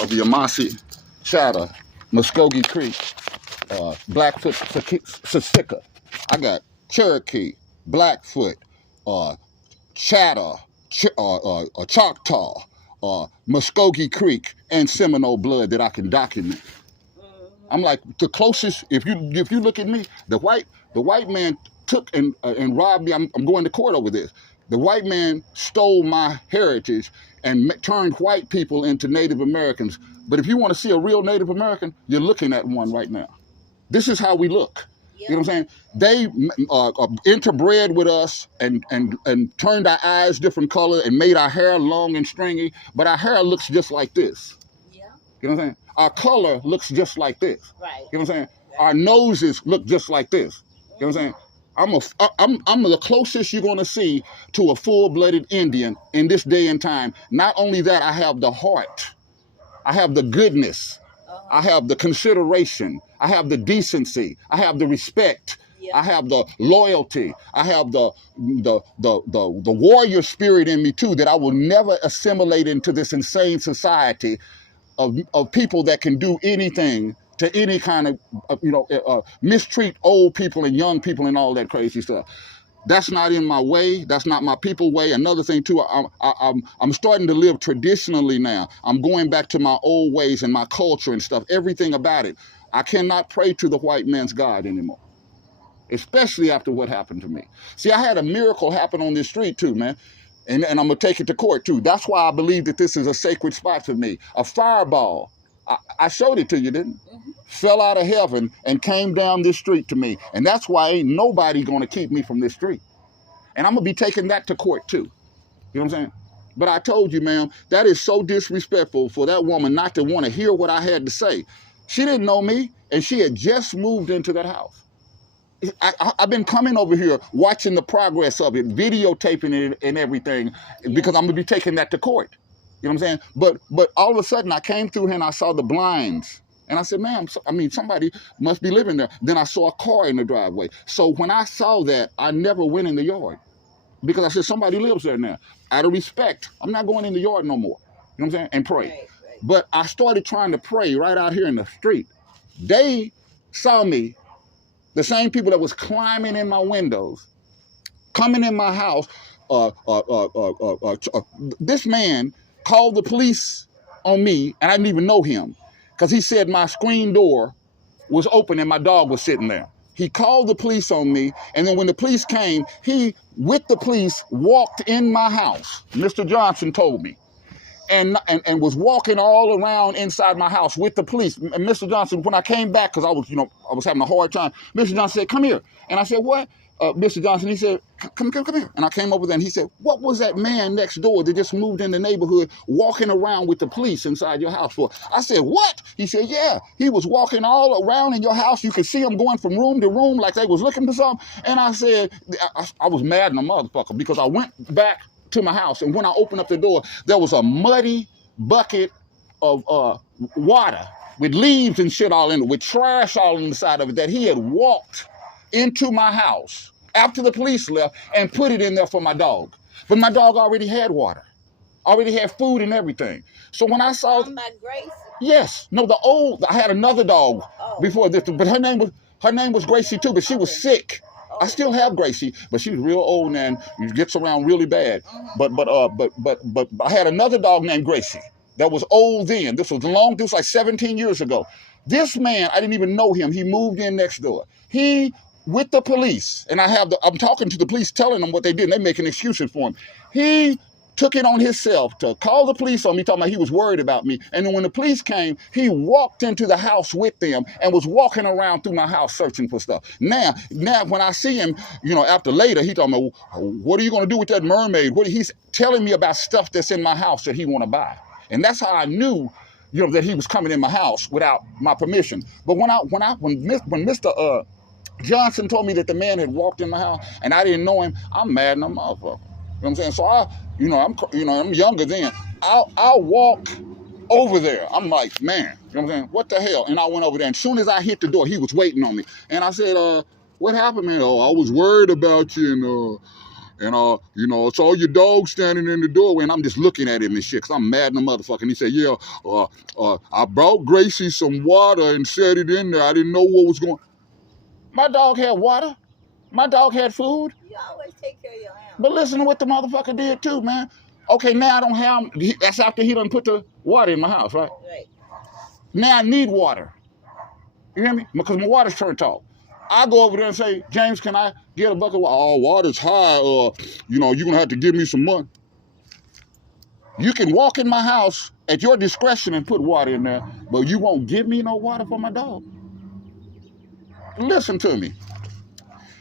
of the Yamasi, Chatter, Muskogee Creek, Blackfoot, Siksika. I got Cherokee, Blackfoot, Chatter, Choctaw, Muskogee Creek, and Seminole blood that I can document. I'm like the closest. If you look at me, the white man took and robbed me. I'm going to court over this. The white man stole my heritage and turned white people into Native Americans. But if you want to see a real Native American, you're looking at one right now. This is how we look. Yep. You know what I'm saying? They interbred with us and turned our eyes different color and made our hair long and stringy, but our hair looks just like this. Yeah. You know what I'm saying? Our color looks just like this. Right. You know what I'm saying? Right. Our noses look just like this. You know what I'm saying? I'm the closest you're gonna see to a full-blooded Indian in this day and time. Not only that, I have the heart, I have the goodness, I have the consideration, I have the decency, I have the respect, I have the loyalty, I have the warrior spirit in me too, that I will never assimilate into this insane society of people that can do anything to any kind of, mistreat old people and young people and all that crazy stuff. That's not in my way. That's not my people way. Another thing too, I'm starting to live traditionally now. I'm going back to my old ways and my culture and stuff, everything about it. I cannot pray to the white man's God anymore, especially after what happened to me. See, I had a miracle happen on this street too, man. And I'm gonna take it to court too. That's why I believe that this is a sacred spot for me. A fireball, I showed it to you, didn't I? Mm-hmm. Fell out of heaven and came down this street to me. And that's why ain't nobody gonna keep me from this street. And I'm gonna be taking that to court too. You know what I'm saying? But I told you, ma'am, that is so disrespectful for that woman not to want to hear what I had to say. She didn't know me, and she had just moved into that house. I've been coming over here, watching the progress of it, videotaping it and everything, because I'm gonna be taking that to court. You know what I'm saying? But all of a sudden, I came through here and I saw the blinds. And I said, ma'am, somebody must be living there. Then I saw a car in the driveway. So when I saw that, I never went in the yard. Because I said, somebody lives there now. Out of respect, I'm not going in the yard no more. You know what I'm saying? And pray. Right. But I started trying to pray right out here in the street. They saw me, the same people that was climbing in my windows, coming in my house. This man called the police on me, and I didn't even know him, because he said my screen door was open and my dog was sitting there. He called the police on me, and then when the police came, he, with the police, walked in my house. Mr. Johnson told me. And was walking all around inside my house with the police. And Mr. Johnson, when I came back, because I was having a hard time, Mr. Johnson said, come here. And I said, what? Mr. Johnson, he said, come here. And I came over there and he said, what was that man next door that just moved in the neighborhood walking around with the police inside your house for? I said, what? He said, yeah, he was walking all around in your house. You could see him going from room to room like they was looking for something. And I said, I was mad in a motherfucker, because I went back to my house, and when I opened up the door, there was a muddy bucket of water with leaves and shit all in it, with trash all inside of it, that he had walked into my house after the police left and put it in there for my dog. But my dog already had water, already had food and everything. So when I saw, Gracie? Yes, no, I had another dog before this, but her name was Gracie too, but she was sick. I still have Gracie, but she's real old now and gets around really bad. But I had another dog named Gracie that was old then. This was like 17 years ago. This man, I didn't even know him. He moved in next door. He, with the police, and I'm talking to the police, telling them what they did, and they making excuses for him. He took it on himself to call the police on me, talking about he was worried about me. And then when the police came, he walked into the house with them and was walking around through my house searching for stuff. Now when I see him, after later, he talking about, what are you going to do with that mermaid? He's telling me about stuff that's in my house that he want to buy. And that's how I knew, that he was coming in my house without my permission. But when Mr. Johnson told me that the man had walked in my house and I didn't know him, I'm mad in a motherfucker. You know what I'm saying? So I'm younger then. I'll walk over there. I'm like, man, you know what I'm saying? What the hell? And I went over there. And as soon as I hit the door, he was waiting on me. And I said, what happened, man? Oh, I was worried about you. and you know, I saw your dog standing in the doorway, and I'm just looking at him and shit, cause I'm mad in the motherfucker. And he said, yeah, I brought Gracie some water and set it in there. I didn't know what was going. My dog had water. My dog had food. You always take care of your animals. But listen to what the motherfucker did too, man. Okay, now I don't have. That's after he done put the water in my house, right? Right. Now I need water. You hear me? Because my water's turned off. I go over there and say, James, can I get a bucket of water? Oh, water's high. You know, you're gonna have to give me some money. You can walk in my house at your discretion and put water in there, but you won't give me no water for my dog. Listen to me.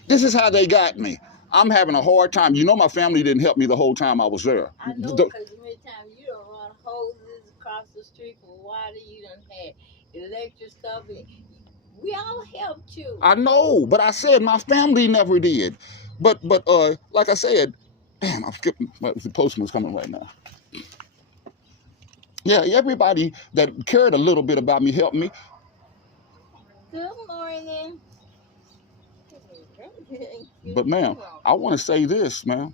This is how they got me. I'm having a hard time. You know my family didn't help me the whole time I was there. I know, because many times you don't run hoses across the street for water. You done had electric stuff. We all helped you. I know, but I said my family never did. But like I said, damn, I'm skipping. The postman's coming right now. Yeah, everybody that cared a little bit about me helped me. Good morning. But ma'am, I want to say this, man.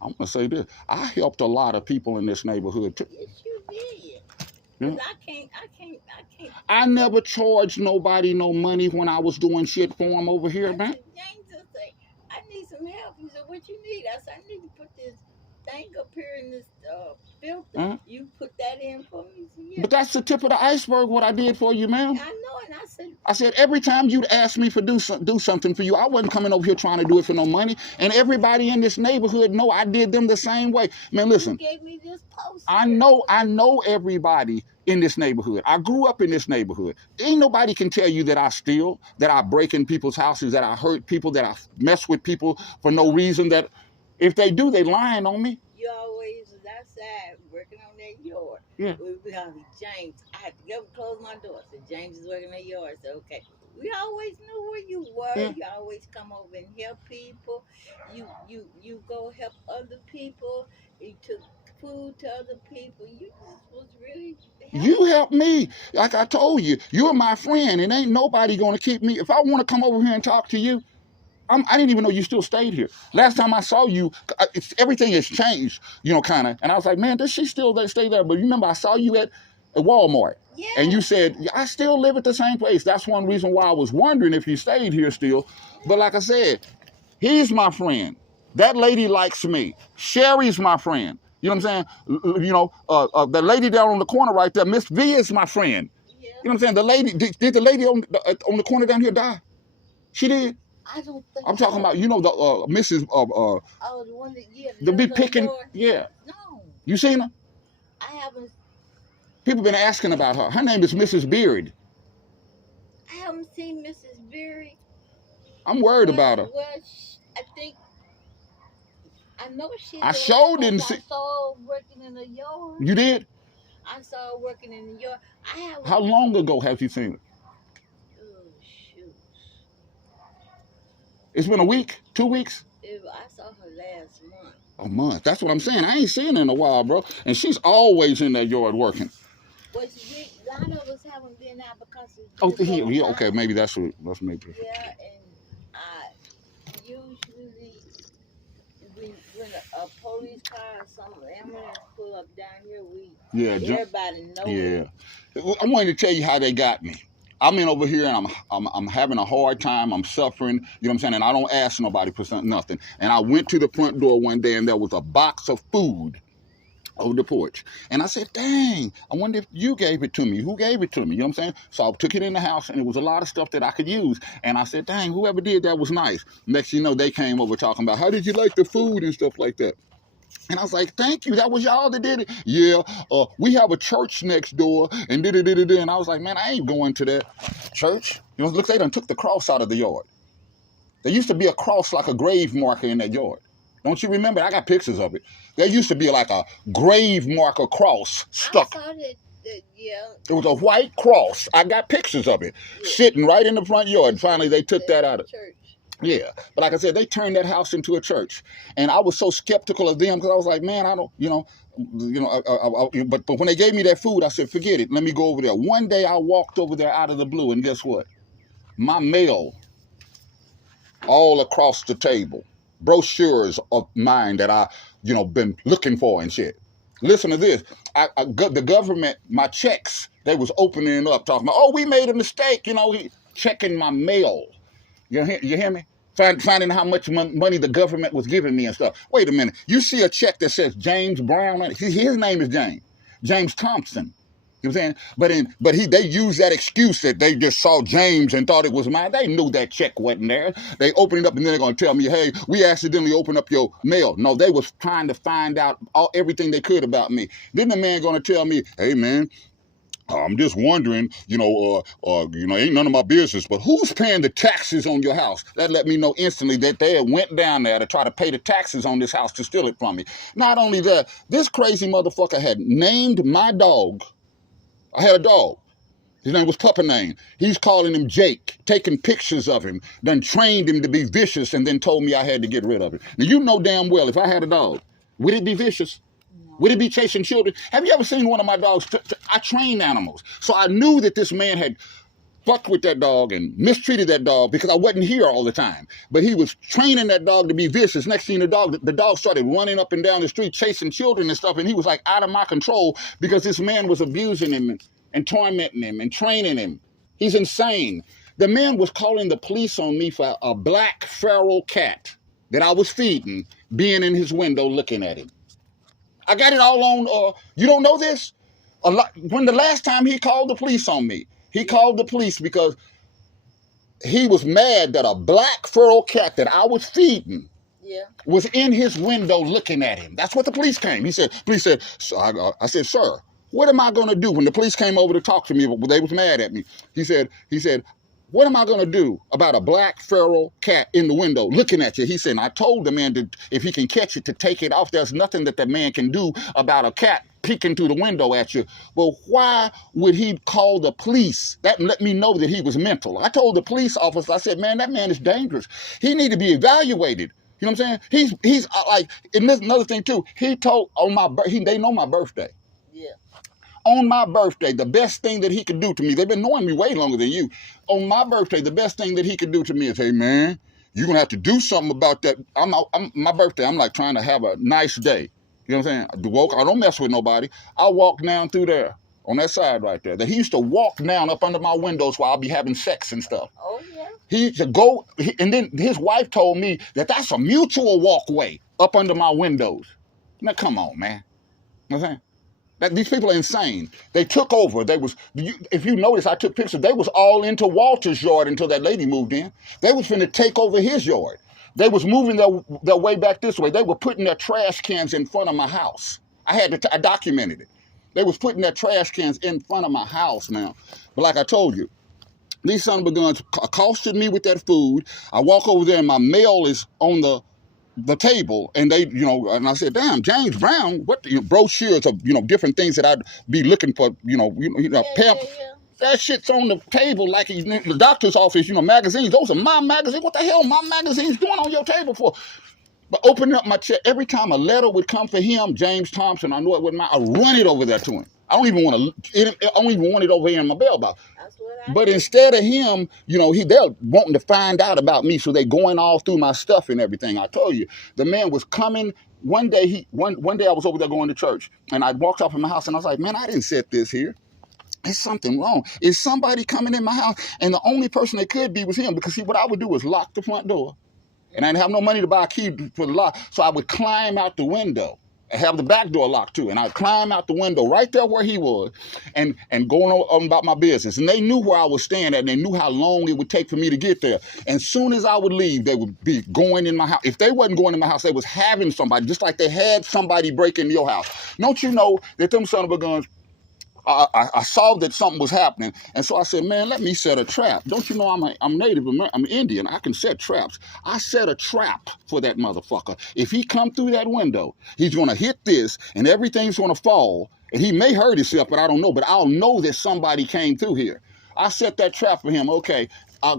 I want to say this. I helped a lot of people in this neighborhood too. Yes, you did. Yeah. I can't. I never charged nobody no money when I was doing shit for them over here, man. James just say, I need some help. He said, what you need? I said, I need to put this thing up here in this filter. You put that in for me? So, yeah. But that's the tip of the iceberg, what I did for you, man. I know, and I said every time you'd ask me for do something for you, I wasn't coming over here trying to do it for no money. And everybody in this neighborhood know I did them the same way. Man, listen. You gave me this post. I know everybody in this neighborhood. I grew up in this neighborhood. Ain't nobody can tell you that I steal, that I break in people's houses, that I hurt people, that I mess with people for no reason. That if they do, they lying on me. You always was outside working on that yard. Yeah. We be on James. I had to go close my door. So James is working that yard. So okay. We always knew where you were. Yeah. You always come over and help people. You go help other people. You took food to other people. You just was really helpful. You helped me. Like I told you, you're my friend, and ain't nobody gonna keep me. If I want to come over here and talk to you, I didn't even know you still stayed here. Last time I saw you, everything has changed, you know, kind of. And I was like, man, does she still stay there? But you remember I saw you at Walmart. Yeah. And you said, I still live at the same place. That's one reason why I was wondering if you stayed here still. But like I said, he's my friend. That lady likes me. Sherry's my friend. You know what I'm saying? You know, the lady down on the corner right there, Miss V is my friend. Yeah. You know what I'm saying? The lady, did the lady on the corner down here die? She did. I don't think I'm talking about, you know, the Mrs. Oh, the one that, yeah. The be picking, yeah. No. You seen her? I haven't. People been asking about her. Her name is Mrs. Beard. I haven't seen Mrs. Beard. I'm worried about her. Well, I think. I know she. I sure didn't see. I saw her working in the yard. You did? I saw her working in the yard. How long ago have you seen her? Oh, shoot. It's been a week? 2 weeks? I saw her last month. A month. That's what I'm saying. I ain't seen her in a while, bro. And she's always in that yard working. Well, a lot of us haven't been out because of yeah, okay, maybe that's maybe. Yeah, and usually when a police car or some ambulance pull up down here, everybody knows. Yeah. I wanted to tell you how they got me. I'm in over here and I'm having a hard time. I'm suffering. You know what I'm saying? And I don't ask nobody for nothing. And I went to the front door one day and there was a box of food over the porch. And I said, dang, I wonder if you gave it to me. Who gave it to me? You know what I'm saying? So I took it in the house and it was a lot of stuff that I could use. And I said, dang, whoever did that was nice. Next thing you know, they came over talking about, how did you like the food and stuff like that? And I was like, thank you. That was y'all that did it. Yeah, we have a church next door and did. And I was like, man, I ain't going to that church. You know, look, they done took the cross out of the yard. There used to be a cross like a grave marker in that yard. Don't you remember? I got pictures of it. There used to be like a grave marker cross stuck. I saw that, yeah. It was a white cross. I got pictures of it sitting right in the front yard. Finally, they took that out of church. Yeah, but like I said, they turned that house into a church, and I was so skeptical of them because I was like, man, I don't, but when they gave me that food, I said, forget it. Let me go over there. One day, I walked over there out of the blue, and guess what? My mail all across the table brochures of mine that I, been looking for and shit. Listen to this. The government, my checks, they was opening up, talking about, oh, we made a mistake, checking my mail. You hear me? Finding how much money the government was giving me and stuff. Wait a minute. You see a check that says James Brown on it. His name is James Thompson. You know what I'm saying? But they used that excuse that they just saw James and thought it was mine. They knew that check wasn't there. They opened it up and then they're gonna tell me, hey, we accidentally opened up your mail. No, they was trying to find out everything they could about me. Then the man gonna tell me, hey man, I'm just wondering, ain't none of my business, but who's paying the taxes on your house? That let me know instantly that they had went down there to try to pay the taxes on this house to steal it from me. Not only that, this crazy motherfucker had named my dog. I had a dog. His name was Pupper Name. He's calling him Jake, taking pictures of him, then trained him to be vicious and then told me I had to get rid of it. Now, you know damn well if I had a dog, would it be vicious? Would it be chasing children? Have you ever seen one of my dogs? I train animals. So I knew that this man had fucked with that dog and mistreated that dog because I wasn't here all the time. But he was training that dog to be vicious. Next thing the dog started running up and down the street, chasing children and stuff. And he was like out of my control because this man was abusing him and tormenting him and training him. He's insane. The man was calling the police on me for a black feral cat that I was feeding, being in his window looking at him. I got it all on, you don't know this? When the last time he called the police on me, he called the police because he was mad that a black feral cat that I was feeding was in his window looking at him. That's what the police came. Police said, I said, sir, what am I going to do? When the police came over to talk to me, they was mad at me. He said, what am I going to do about a black feral cat in the window looking at you? He said, I told the man that if he can catch it, to take it off. There's nothing that man can do about a cat peeking through the window at you. Well, why would he call the police? That let me know that he was mental. I told the police officer, I said, man, that man is dangerous. He need to be evaluated. You know what I'm saying? He's like, and this another thing too, he told on they know my birthday. Yeah. On my birthday, the best thing that he could do to me, they've been knowing me way longer than you. On my birthday, the best thing that he could do to me is, hey, man, you're going to have to do something about that. My birthday, I'm like trying to have a nice day. You know what I'm saying? I don't mess with nobody. I walk down through there, on that side right there. That he used to walk down up under my windows while I'll be having sex and stuff. Oh, yeah. He used to go, and then his wife told me that that's a mutual walkway up under my windows. Now, come on, man. You know what I'm saying? These people are insane. They took over. If you notice, I took pictures. They was all into Walter's yard until that lady moved in. They was finna take over his yard. They was moving their way back this way. They were putting their trash cans in front of my house. I documented it. They was putting their trash cans in front of my house now. But like I told you, these son of a guns accosted me with that food. I walk over there and my mail is on the table, and they, and I said, damn, James Brown, what brochures of, different things that I'd be looking for, that shit's on the table like he's in the doctor's office, magazines. Those are my magazines. What the hell my magazines doing on your table for? But opening up my check, every time a letter would come for him, James Thompson, I know it wasn't mine, I run it over there to him. I don't even want it over here in my bell box. But instead of him, they're wanting to find out about me, so they're going all through my stuff and everything. I told you, the man was coming. One day I was over there going to church, and I walked off in my house, and I was like, man, I didn't set this here. There's something wrong. Is somebody coming in my house? And the only person it could be was him, because see, what I would do is lock the front door, and I didn't have no money to buy a key for the lock, so I would climb out the window. I have the back door locked too, and I'd climb out the window right there where he was and going on about my business. And they knew where I was staying at, and they knew how long it would take for me to get there. And soon as I would leave, they would be going in my house. If they wasn't going in my house, they was having somebody, just like they had somebody break into your house. Don't you know that them son of a guns, I saw that something was happening, and so I said, man, let me set a trap. Don't you know I'm Native American, I'm Indian, I can set traps. I set a trap for that motherfucker. If he come through that window, he's going to hit this, and everything's going to fall, and he may hurt himself, but I don't know, but I'll know that somebody came through here. I set that trap for him. Okay, I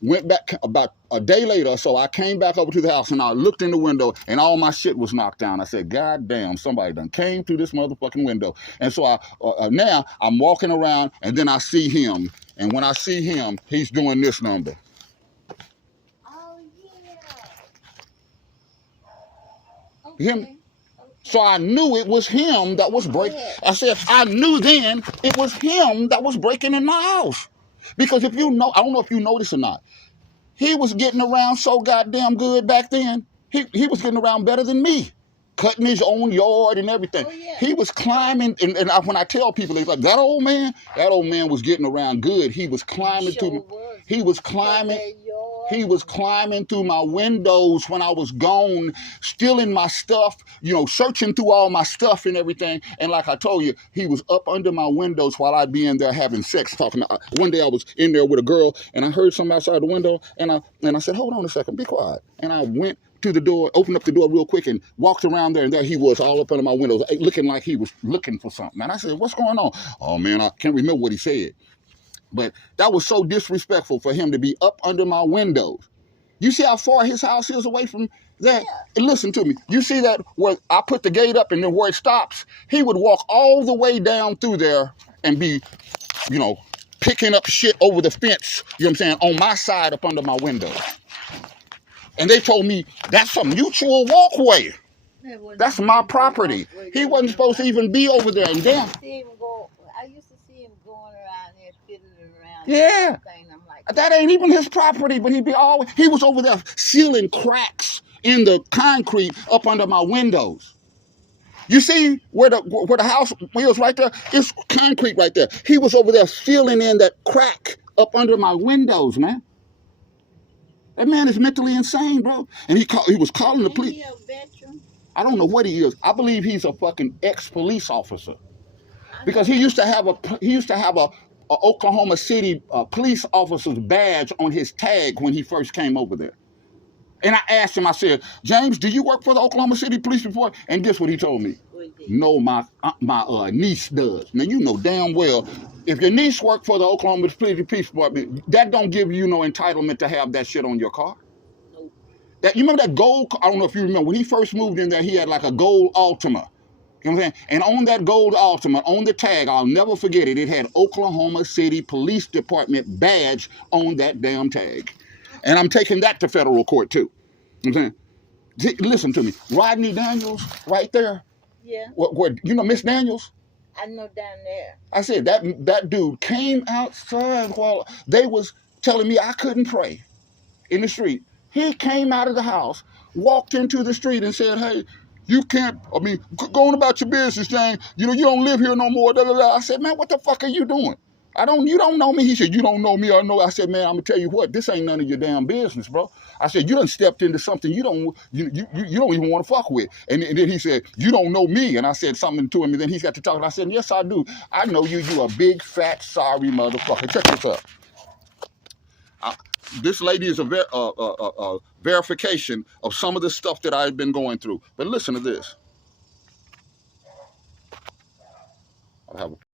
went back about a day later, so I came back over to the house, and I looked in the window, and all my shit was knocked down. I said, God damn, somebody done came through this motherfucking window. And so now I'm walking around, and then I see him, and when I see him, he's doing this number. Oh, yeah. Him. Okay. So I knew it was him that was breaking. I said, I knew then it was him that was breaking in my house. Because if you know, I don't know if you noticed or not, he was getting around so goddamn good back then. He was getting around better than me, cutting his own yard and everything. Oh, yeah. He was climbing, and when I tell people, they're like, that old man was getting around good. He was climbing through. He was climbing. He was climbing through my windows when I was gone, stealing my stuff, searching through all my stuff and everything. And like I told you, he was up under my windows while I'd be in there having sex, talking. One day I was in there with a girl, and I heard something outside the window, and I said, hold on a second, be quiet. And I went to the door, opened up the door real quick, and walked around there, and there he was, all up under my windows, looking like he was looking for something. And I said, what's going on? Oh, man, I can't remember what he said. But that was so disrespectful for him to be up under my windows. You see how far his house is away from that? Yeah. And listen to me. You see that where I put the gate up and then where it stops? He would walk all the way down through there and be, picking up shit over the fence, on my side up under my window. And they told me, that's a mutual walkway. That's my property. He wasn't supposed to even be over there. And then I used to see him going around there, fiddling around. Yeah. I'm like, that ain't even his property, but he was over there sealing cracks in the concrete up under my windows. You see where the house was right there? It's concrete right there. He was over there filling in that crack up under my windows, man. That man is mentally insane, bro. And he was calling the police. Is he a veteran? I don't know what he is. I believe he's a fucking ex-police officer. Because he used to have a Oklahoma City police officer's badge on his tag when he first came over there. And I asked him, I said, James, do you work for the Oklahoma City Police Department? And guess what he told me? No, my niece does. Now, you know damn well, if your niece worked for the Oklahoma City Police Department, that don't give you no entitlement to have that shit on your car. You remember that gold, I don't know if you remember, when he first moved in there, he had like a gold Altima. You know what I'm saying? And on that gold Altima, on the tag, I'll never forget it, it had Oklahoma City Police Department badge on that damn tag. And I'm taking that to federal court too. You know what I'm saying? Listen to me. Rodney Daniels, right there. Yeah. Miss Daniels? I know down there. I said, that dude came outside while they was telling me I couldn't pray in the street. He came out of the house, walked into the street and said, hey, you can't, go on about your business, Jane. You don't live here no more. Da, da, da. I said, man, what the fuck are you doing? You don't know me. He said, you don't know me. I know. I said, man, I'm gonna tell you what, this ain't none of your damn business, bro. I said, you done stepped into something you don't even want to fuck with. And then he said, you don't know me. And I said something to him, and then he's got to talk. And I said, yes, I do. I know you. You a big, fat, sorry motherfucker. Check this out. This lady is a verification of some of the stuff that I've been going through. But listen to this. I have a